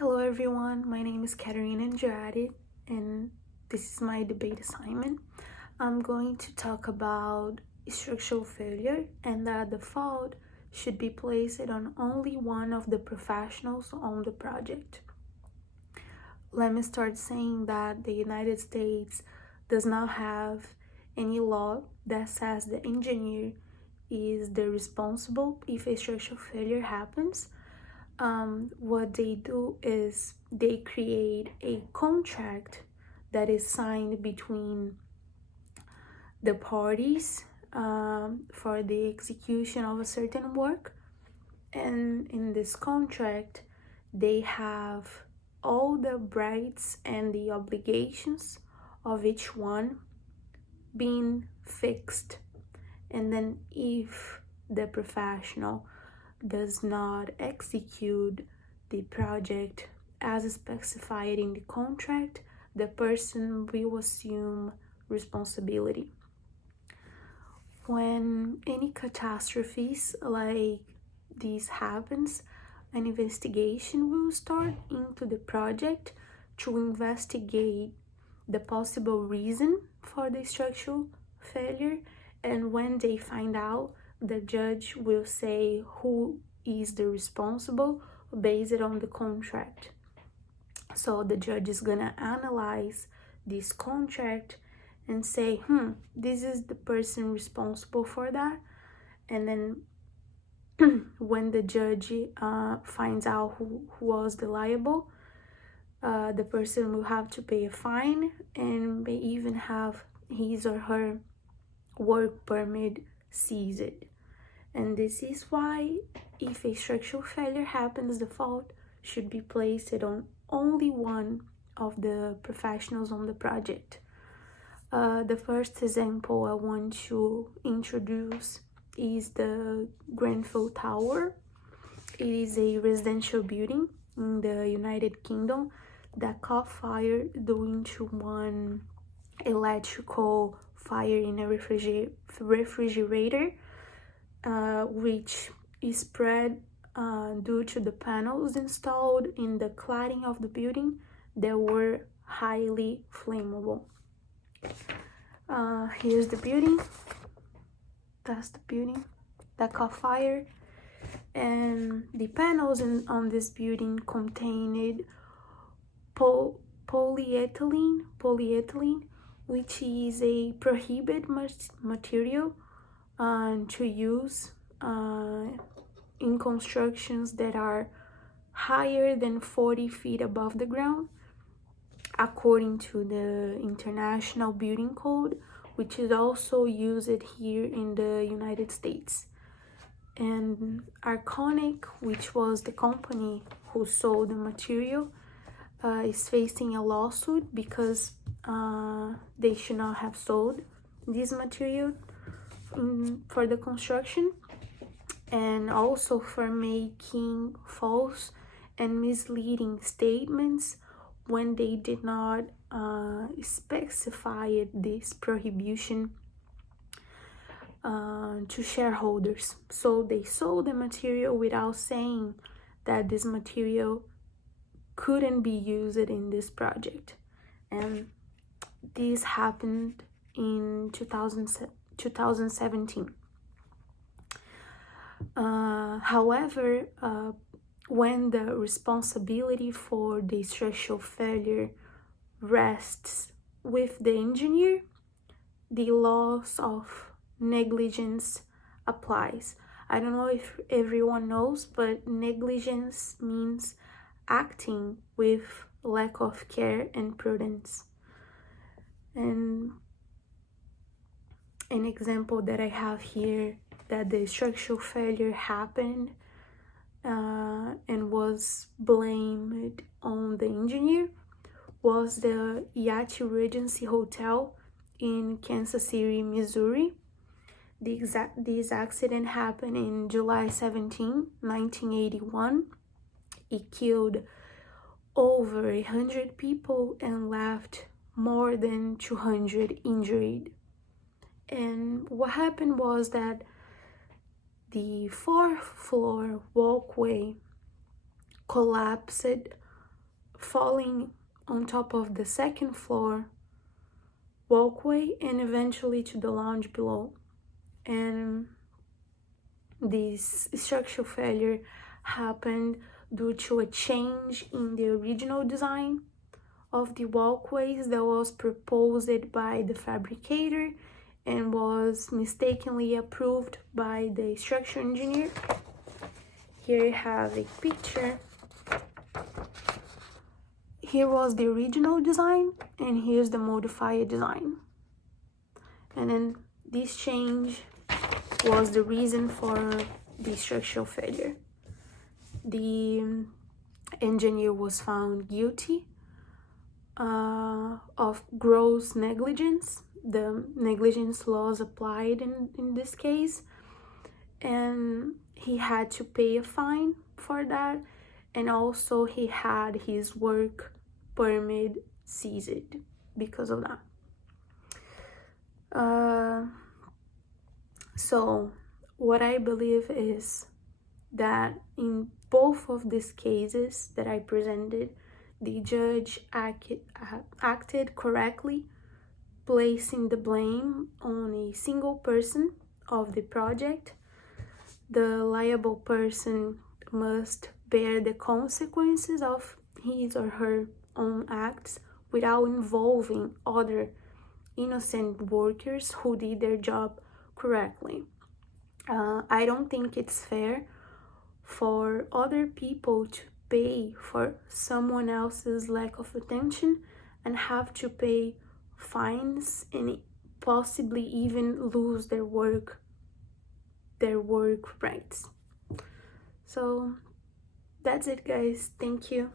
Hello everyone, my name is Katerina Andrade and this is my debate assignment. I'm going to talk about structural failure and that the fault should be placed on only one of the professionals on the project. Let me start saying that the United States does not have any law that says the engineer is the responsible if a structural failure happens. What they do is they create a contract that is signed between the parties for the execution of a certain work, and in this contract they have all the rights and the obligations of each one being fixed. And then if the professional does not execute the project as specified in the contract, the person will assume responsibility. When any catastrophes like this happens, an investigation will start into the project to investigate the possible reason for the structural failure, and when they find out, the judge will say who is the responsible based on the contract. So the judge is gonna analyze this contract and say, this is the person responsible for that. And then when the judge finds out who was the liable, the person will have to pay a fine and may even have his or her work permit seized. And this is why if a structural failure happens, the fault should be placed on only one of the professionals on the project. The first example I want to introduce is the Grenfell Tower. It is a residential building in the United Kingdom that caught fire due to one electrical fire in a refrigerator, which is spread due to the panels installed in the cladding of the building that were highly flammable. Here's the building. That's the building that caught fire, and the panels on this building contained polyethylene, which is a prohibited material to use in constructions that are higher than 40 feet above the ground, according to the International Building Code, which is also used here in the United States. And Arconic, which was the company who sold the material, is facing a lawsuit because they should not have sold this material for the construction, and also for making false and misleading statements when they did not specify this prohibition to shareholders. So they sold the material without saying that this material couldn't be used in this project, and this happened in 2017. However, when the responsibility for the structural failure rests with the engineer, the laws of negligence applies. I don't know if everyone knows, but negligence means acting with lack of care and prudence. And an example that I have here that the structural failure happened and was blamed on the engineer was the Yacht Regency Hotel in Kansas City, Missouri. This accident happened in July 17, 1981. It killed over 100 people and left more than 200 injured. And what happened was that the fourth floor walkway collapsed falling on top of the second floor walkway and eventually to the lounge below. And this structural failure happened due to a change in the original design of the walkways that was proposed by the fabricator and was mistakenly approved by the structural engineer. Here you have a picture. Here was the original design and here's the modified design. And then this change was the reason for the structural failure. The engineer was found guilty of gross negligence. The negligence laws applied in this case, and he had to pay a fine for that, and also he had his work permit seized because of that. So what I believe is that in both of these cases that I presented, the judge acted correctly, placing the blame on a single person of the project. The liable person must bear the consequences of his or her own acts without involving other innocent workers who did their job correctly. I don't think it's fair for other people to pay for someone else's lack of attention and have to pay fines and possibly even lose their work rights. So that's it, guys. Thank you.